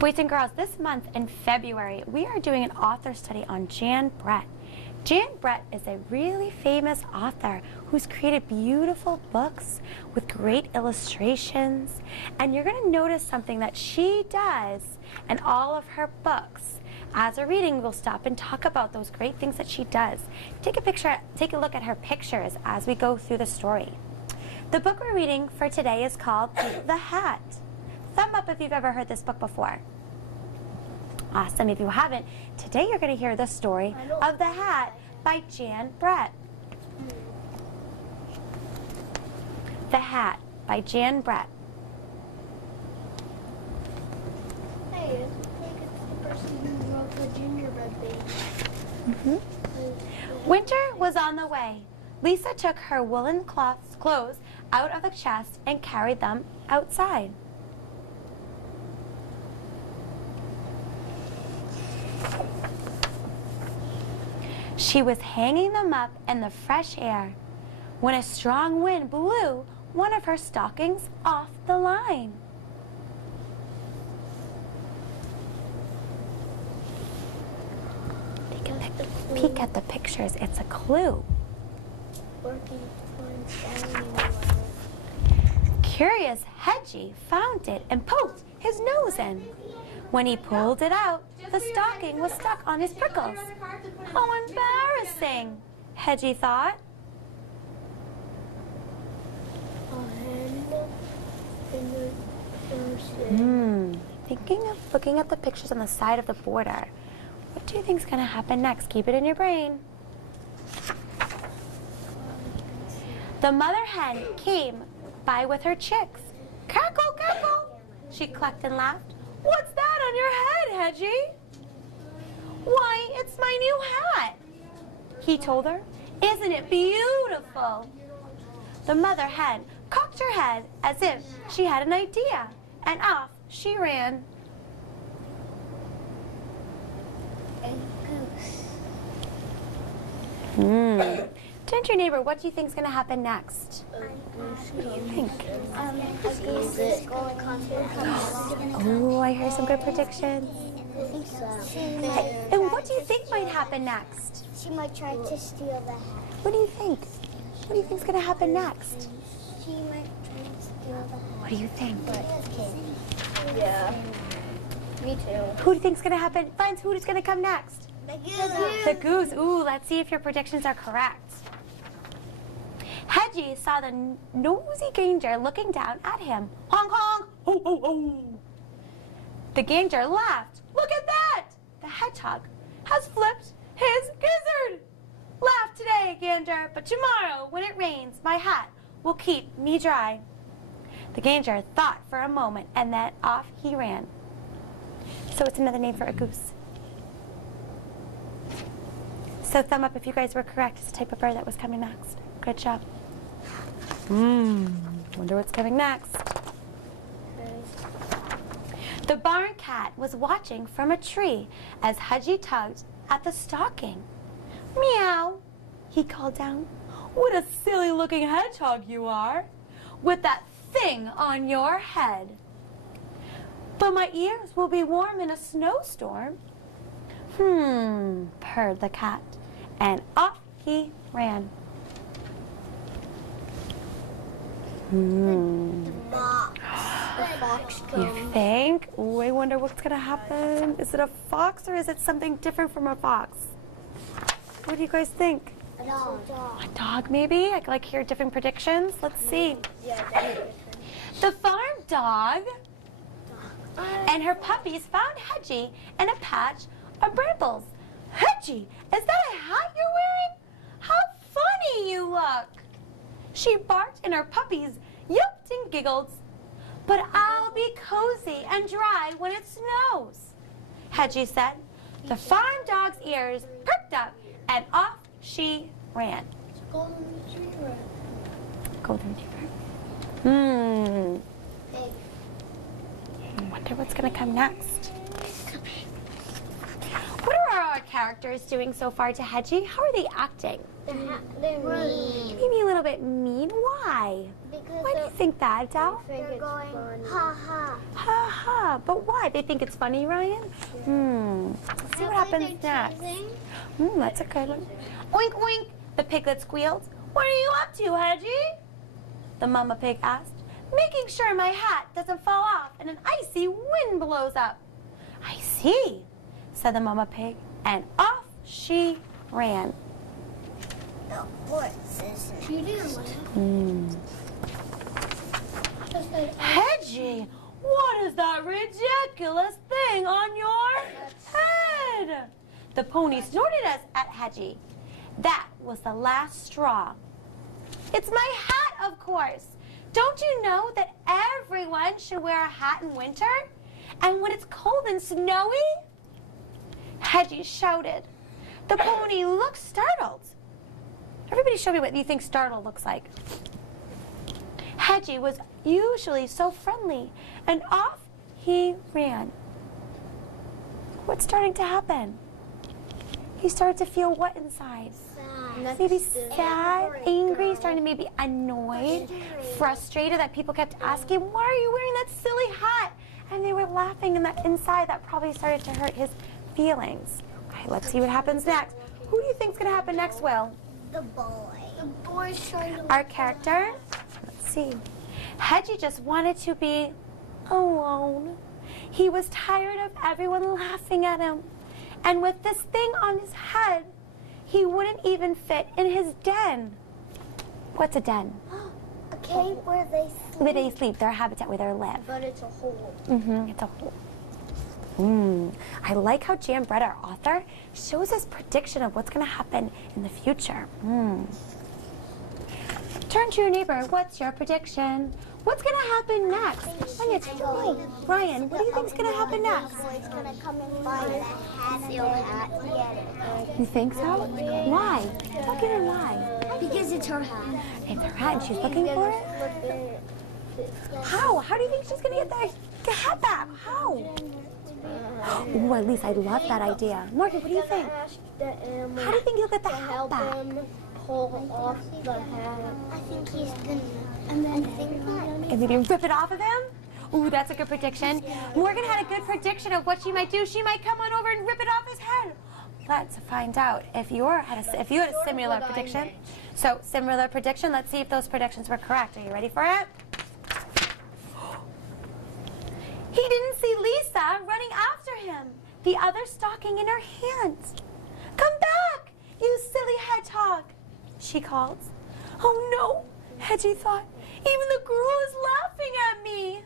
Boys and girls, this month in February, we are doing an author study on Jan Brett. Jan Brett is a really famous author who's created beautiful books with great illustrations. And you're going to notice something that she does in all of her books. As we're reading, we'll stop and talk about those great things that she does. Take a look at her pictures as we go through the story. The book we're reading for today is called The Hat. Thumb up if you've ever heard this book before. Awesome. If you haven't, today you're going to hear the story of The Hat by Jan Brett. The Hat by Jan Brett. Hey, I think it's the person who wrote the gingerbread baby. Winter was on the way. Lisa took her woolen clothes out of the chest and carried them outside. She was hanging them up in the fresh air when a strong wind blew one of her stockings off the line. Take a peek at the pictures. It's a clue. Curious Hedgie found it and poked his nose in. When he pulled it out, the stocking was stuck on his prickles. How embarrassing, Hedgie thought. Thinking of looking at the pictures on the side of the border. What do you think's going to happen next? Keep it in your brain. The mother hen came by with her chicks. Cackle, cackle, she clucked and laughed. What's that on your head, Hedgie? Why, it's my new hat, he told her. Isn't it beautiful? The mother hen cocked her head as if she had an idea, and off she ran. A goose. Turn to your neighbor, what do you think is going to happen next? What do you think? A goose is going to Oh, I hear some good predictions. I think so. And what do you think might happen next? She might try to steal the hat. What do you think? What do you think is going to happen next? She might try to steal the hat. What do you think? Yeah. Me too. Who do you think is going to happen? Finds who's going to come next? The goose. The goose. Ooh, let's see if your predictions are correct. Hedgie saw the nosy ganger looking down at him. Honk, honk. Oh, oh, oh. The ganger laughed. Look at that! The hedgehog has flipped his gizzard. Laugh today, gander, but tomorrow, when it rains, my hat will keep me dry. The ganger thought for a moment, and then off he ran. So it's another name for a goose. So thumb up if you guys were correct. It's the type of bird that was coming next. Good job. Wonder what's coming next. The barn cat was watching from a tree as Hedgie tugged at the stocking. Meow, he called down. What a silly looking hedgehog you are, with that thing on your head. But my ears will be warm in a snowstorm. Purred the cat, and off he ran. The fox You think? Oh, I wonder what's going to happen. Is it a fox or is it something different from a fox? What do you guys think? A dog. A dog, maybe? I could like hear different predictions. Let's see. Yeah, The farm dog and her puppies found Hedgie in a patch of brambles. Hedgie, is that a hat you're wearing? How funny you look. She barked and her puppies yelped and giggled. But I'll be cozy and dry when it snows, Hedgie said. The farm dog's ears perked up and off she ran. Golden retriever. Golden retriever. Big. I wonder what's going to come next. What are our characters doing so far to Hedgie? How are they acting? They're mean. Maybe a little bit mean. Why? Because Why do you think that, Adele? they're going, ha ha. Ha ha. But why? They think it's funny, Ryan? Let's see what happens next. That's a good one. Oink, oink. The piglet squealed. What are you up to, Hedgie? The mama pig asked. Making sure my hat doesn't fall off and an icy wind blows up. I see, said the mama pig, and off she ran. She didn't win. Hedgie, what is that ridiculous thing on your head? The pony snorted at Hedgie. That was the last straw. It's my hat, of course. Don't you know that everyone should wear a hat in winter? And when it's cold and snowy? Hedgie shouted. The pony looked startled. Everybody show me what you think startled looks like. Hedgie was usually so friendly, and off he ran. What's starting to happen? He started to feel what inside? Maybe sad, angry, starting to maybe annoyed, frustrated that people kept asking, why are you wearing that silly hat? And they were laughing, and that inside that probably started to hurt his feelings. All right, let's see what happens next. Who do you think's gonna happen next, Will? The boy. The boy's trying to. Our character? Let's see. Hedgie just wanted to be alone. He was tired of everyone laughing at him. And with this thing on his head, he wouldn't even fit in his den. What's a den? A cave where they sleep. Where they sleep, their habitat, where they live. But it's a hole. It's a hole. I like how Jan Brett, our author, shows us prediction of what's going to happen in the future. Turn to your neighbor. What's your prediction? What's going to happen next? Anya, tell me. Ryan, what do you think's going to happen next? The boy's gonna come and find the hat and the hat and get it. You think so? Why? Tell me why. Because it's her hat. It's her hat and she's looking for it? How? How do you think she's going to get the hat back? How? Oh, at least I love that idea. Morgan, what do you think? How do you think you'll get the hat back? Pull off the hat. I think he's gonna. And then And maybe rip it off of him? Ooh, that's a good prediction. Morgan had a good prediction of what she might do. She might come on over and rip it off his head. Let's find out if you had a similar prediction. So, similar prediction. Let's see if those predictions were correct. Are you ready for it? He didn't see Lisa running after him, the other stocking in her hands. Come back, you silly hedgehog, she called. Oh no, Hedgie thought, even the girl is laughing at me.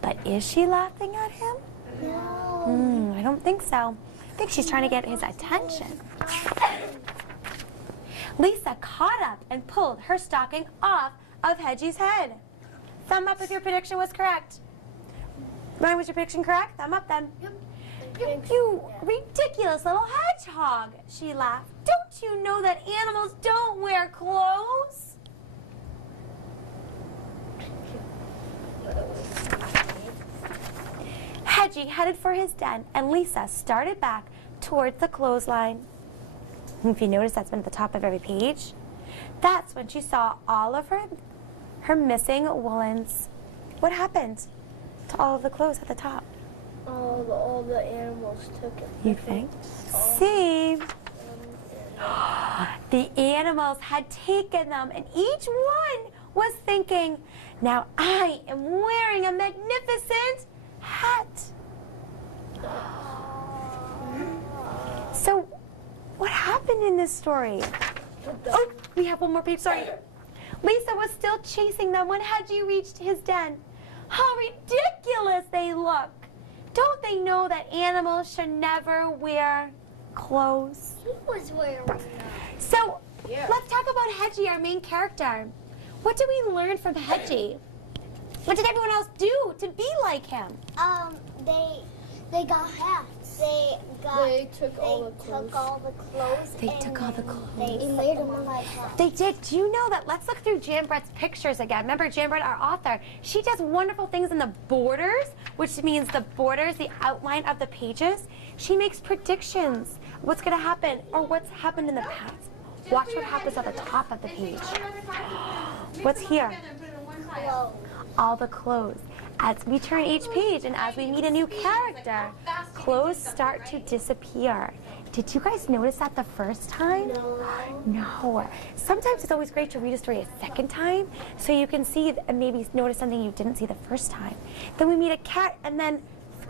But is she laughing at him? No. I don't think so. I think she's trying to get his attention. Lisa caught up and pulled her stocking off of Hedgie's head. Thumb up if your prediction was correct. Ryan, was your prediction correct? Thumb up then. Yep. You ridiculous little hedgehog, she laughed. Don't you know that animals don't wear clothes? Hedgie headed for his den, and Lisa started back towards the clothesline. If you notice, that's been at the top of every page. That's when she saw all of her missing woolens. What happened to all of the clothes at the top? All the animals took it. You think? See? The animals had taken them, and each one was thinking, now I am wearing a magnificent hat. So, what happened in this story? Oh, we have one more page, sorry. Lisa was still chasing them when Hedgie reached his den. How ridiculous they look! Don't they know that animals should never wear clothes? He was wearing them. So, let's talk about Hedgie, our main character. What did we learn from Hedgie? What did everyone else do to be like him? They got hats. They took all the clothes. They took all the clothes. They made them like that. They did. Do you know that? Let's look through Jan Brett's pictures again. Remember Jan Brett, our author? She does wonderful things in the borders, which means the borders, the outline of the pages. She makes predictions. What's going to happen or what's happened in the past. Watch what happens at the top of the page. What's here? All the clothes. As we turn each page and as we meet a new character, clothes start to disappear. Did you guys notice that the first time? No. Sometimes it's always great to read a story a second time so you can see and maybe notice something you didn't see the first time. Then we meet a cat and then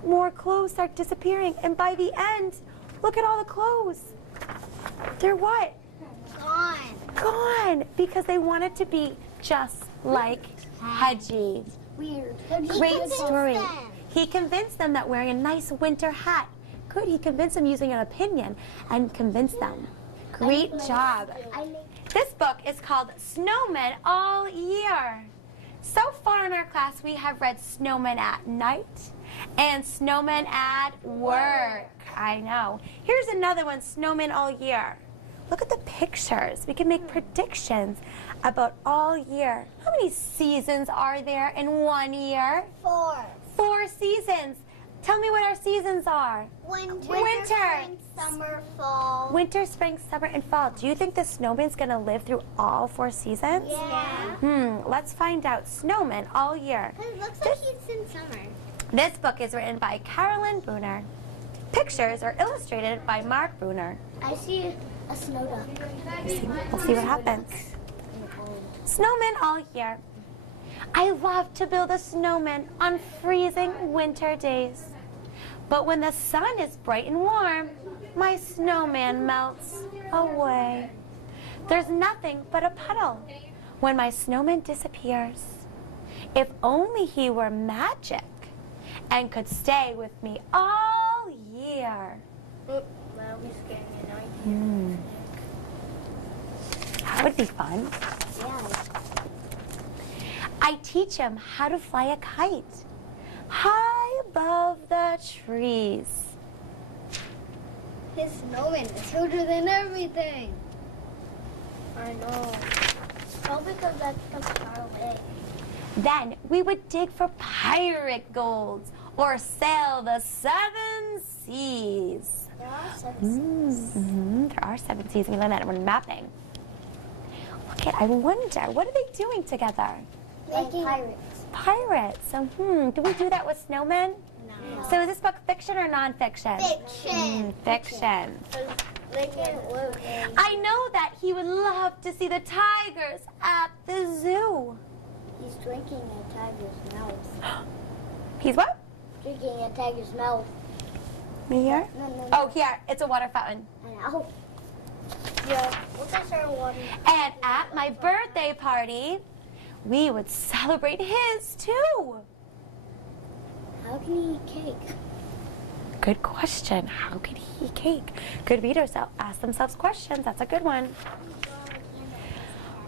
more clothes start disappearing. And by the end, look at all the clothes. They're what? Gone. Gone. Because they wanted to be just like Hedgie. Weird. Great story. He convinced them that wearing a nice winter hat. Good, he convinced them using an opinion and convinced them. Great job. This book is called Snowmen All Year. So far in our class, we have read Snowmen at Night and Snowmen at Work. I know. Here's another one, Snowmen All Year. Look at the pictures. We can make predictions about all year. How many seasons are there in 1 year? 4. 4 seasons. Tell me what our seasons are. Winter. Winter. Spring, summer, fall. Winter, spring, summer, and fall. Do you think the snowman's going to live through all 4 seasons? Yeah. Let's find out. Snowmen all year. It looks like he's in summer. This book is written by Carolyn Booner. Pictures are illustrated by Mark Booner. I see a snow duck. We'll see what happens. Snowmen all year. I love to build a snowman on freezing winter days. But when the sun is bright and warm, my snowman melts away. There's nothing but a puddle when my snowman disappears. If only he were magic and could stay with me all year. That would be fun. Yeah. I teach him how to fly a kite high above the trees. His snowman is cuter than everything. I know. Probably because that's so far away. Then we would dig for pirate golds or sail the 7 seas. There are 7 seas. There are 7 seas. We learned that when mapping. Look at, I wonder, what are they doing together? Making pirates. Pirates. So, do we do that with snowmen? No. So is this book fiction or nonfiction? Fiction. Fiction. They can't live. I know that he would love to see the tigers at the zoo. He's drinking a tiger's mouth. He's what? Drinking a tiger's mouth. Here? No. Oh, here. It's a water fountain. I know. Yeah. Look at our water. And at my birthday party, we would celebrate his too. How can he eat cake? Good question. How could he eat cake? Good readers ask themselves questions. That's a good one.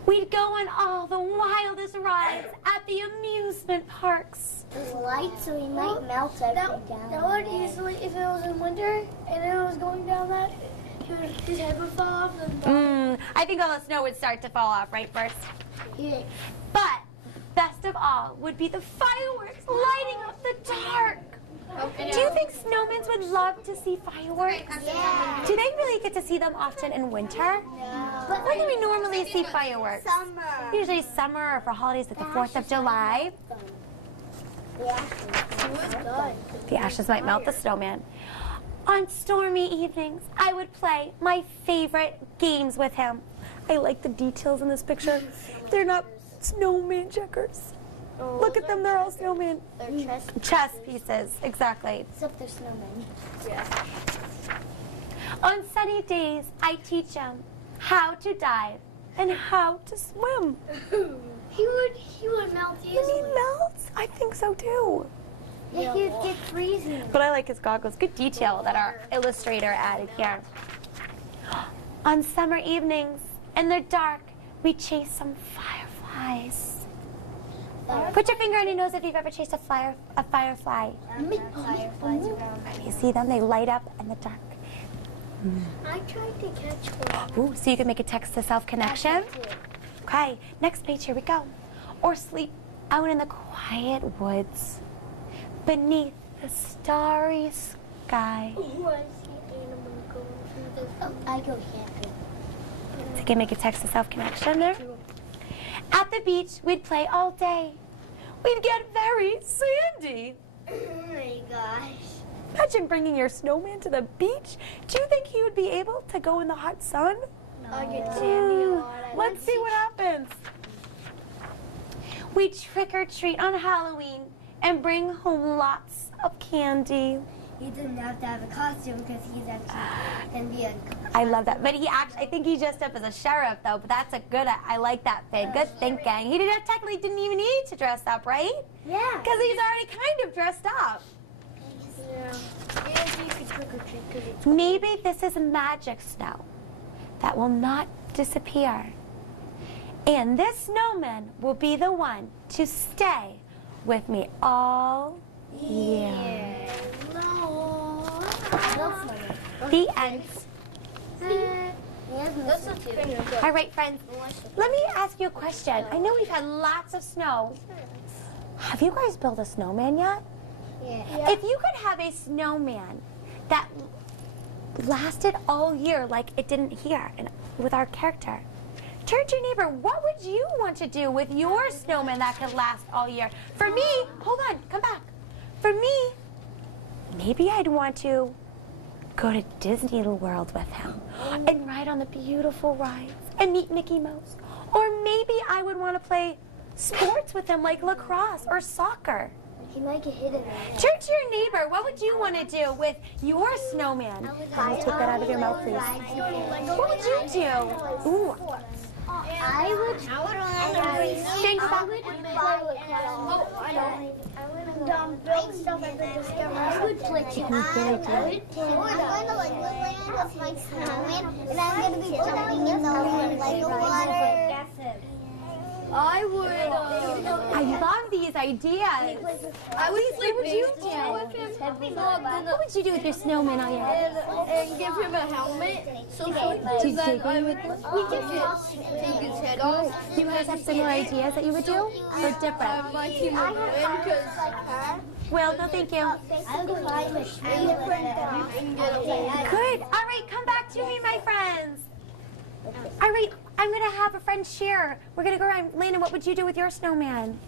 We'd go on all the wildest rides at the amusement parks. There's light, so he might melt everything down. That would easily, if it was in winter and it was going down that, his head would fall off. I think all the snow would start to fall off right first. Yeah. But best of all would be the fireworks lighting up the dark. Do you think snowmen would love to see fireworks? Yeah. Do they really get to see them often in winter? No. But when do we normally see fireworks? Summer. Usually summer or for holidays like the 4th of July. Yeah. The ashes might melt the snowman. On stormy evenings, I would play my favorite games with him. I like the details in this picture. They're not snowman checkers. Look at them, they're all snowmen. They're Chess pieces, exactly. Except they're snowmen. Yeah. On sunny days, I teach him how to dive and how to swim. He would melt When he easily. melts, I think so too. Yeah, he'd get freezing. But I like his goggles. Good detail that our illustrator added here. On summer evenings, in the dark, we chase some fireflies. Put your finger on your nose if you've ever chased a firefly. Fireflies around. Let me see them? They light up in the dark. I tried to catch one. Ooh, so you can make a text-to-self connection? Okay, next page, here we go. Or sleep out in the quiet woods beneath the starry sky. Who I see animal going through the I go camping. So you can make a text-to-self connection there. At the beach, we'd play all day. We'd get very sandy. Oh my gosh. Imagine bringing your snowman to the beach. Do you think he would be able to go in the hot sun? No. I get sandy a lot. Let's see what happens. We trick or treat on Halloween and bring home lots of candy. He doesn't have to have a costume because he's actually going to be a... I love that. But I think he dressed up as a sheriff though, but that's a good, I like that, Finn. Good thinking. He technically didn't even need to dress up, right? Yeah. Because he's already kind of dressed up. Yeah. And you could trick or treat because it's... Maybe this is magic snow that will not disappear. And this snowman will be the one to stay with me all year. No. The end. That's a two. All right, friends, let me ask you a question. I know we've had lots of snow. Have you guys built a snowman yet? Yeah. If you could have a snowman that lasted all year like it didn't here and with our character, turn to your neighbor, what would you want to do with your snowman that could last all year? For me, hold on, come back. For me, maybe I'd want to go to Disney World with him and ride on the beautiful rides and meet Mickey Mouse. Or maybe I would want to play sports with him like lacrosse or soccer. He might get hit in the Turn to your neighbor. What would you want to do with your snowman? Can you take that out of your mouth, please? What would you do? Ooh. I would Think about build stuff at the Discovery. I would play You can really do it. I'm going to Legoland with my snowman, and I'm going to be jumping in the Lego water. I would. I love these ideas. I would What would you do? What would you do with your snowman all year? and give him a helmet so that I would take his head off. Do you guys have similar ideas that you would do? Or different? My team would win because Well, no, thank you. I would climb a tree and get a Good. All right, come back to me, my friends. All right, I'm going to have a friend share. We're going to go around. Landon, what would you do with your snowman?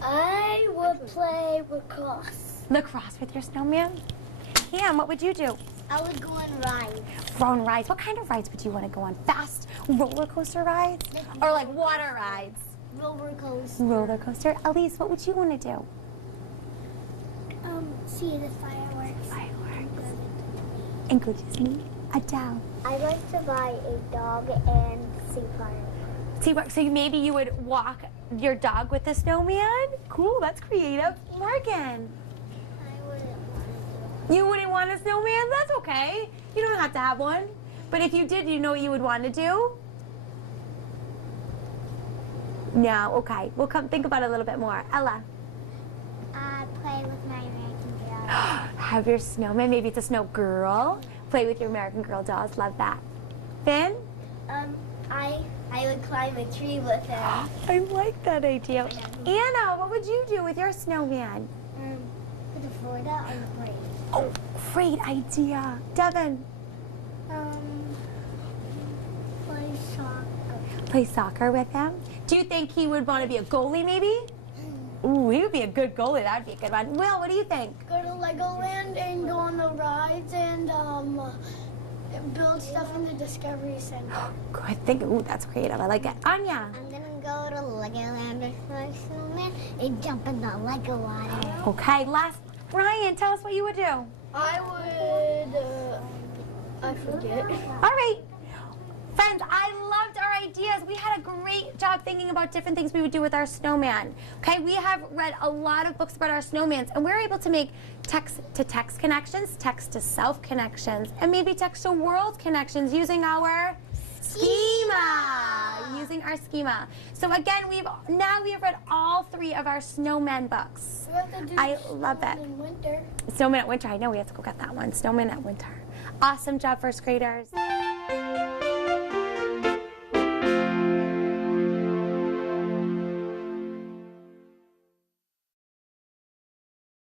I would play lacrosse. Lacrosse with your snowman? Cam, what would you do? I would go on rides. Go on rides. What kind of rides would you want to go on? Fast roller coaster rides? Or like water rides? Roller coaster. Roller coaster. Elise, what would you want to do? See the fireworks. Fireworks. And go Disney. Adele. I'd like to buy a dog and see fireworks. See, so maybe you would walk your dog with the snowman? Cool, that's creative. Morgan. I wouldn't want to. You wouldn't want a snowman? That's okay. You don't have to have one. But if you did, you know what you would want to do? No, okay. We'll come think about it a little bit more. Ella. Play with my American Girl. Have your snowman. Maybe it's a snow girl. Play with your American Girl dolls. Love that. Finn? I would climb a tree with him. I like that idea. Anna, what would you do with your snowman? With a Florida on the plane. Oh, great idea. Devin? Play soccer. Play soccer with him? Do you think he would want to be a goalie maybe? Ooh, he would be a good goalie. That would be a good one. Will, what do you think? Go to Legoland and go on the rides and build stuff in the Discovery Center. I think, ooh, that's creative. I like it. Anya? I'm gonna go to Legoland with my snowman and jump in the Lego water. Okay, last. Ryan, tell us what you would do. I would, I forget. All right. Friends, I loved our ideas. We had a great job thinking about different things we would do with our snowman. Okay, we have read a lot of books about our snowmans, and we're able to make text-to-text connections, text-to-self connections, and maybe text-to-world connections using our schema. using our schema. So again, we have read all 3 of our snowman books. We have to do I love it. in winter. Snowman at winter. I know we have to go get that one. Snowman at winter. Awesome job, first graders.